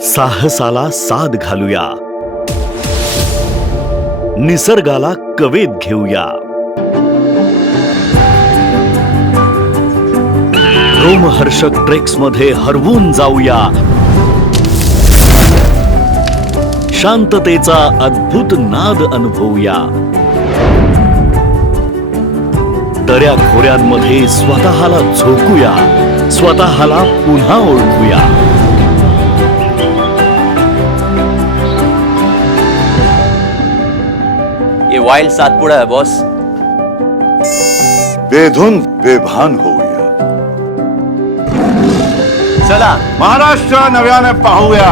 साहसाला साद घालूया. निसर्गाला कवेत घेऊया. रोमहर्षक ट्रेक्समध्ये हरवून जाऊया. शांततेचा अद्भुत नाद अनुभवूया. दऱ्या खोऱ्यांमध्ये स्वतःला झोकूया. स्वतःला पुन्हा ओळखूया. ये वाइल्ड सातपुडा है बॉस। बेधून बेभान होऊया चला। महाराष्ट्र नव्याने पाहूया।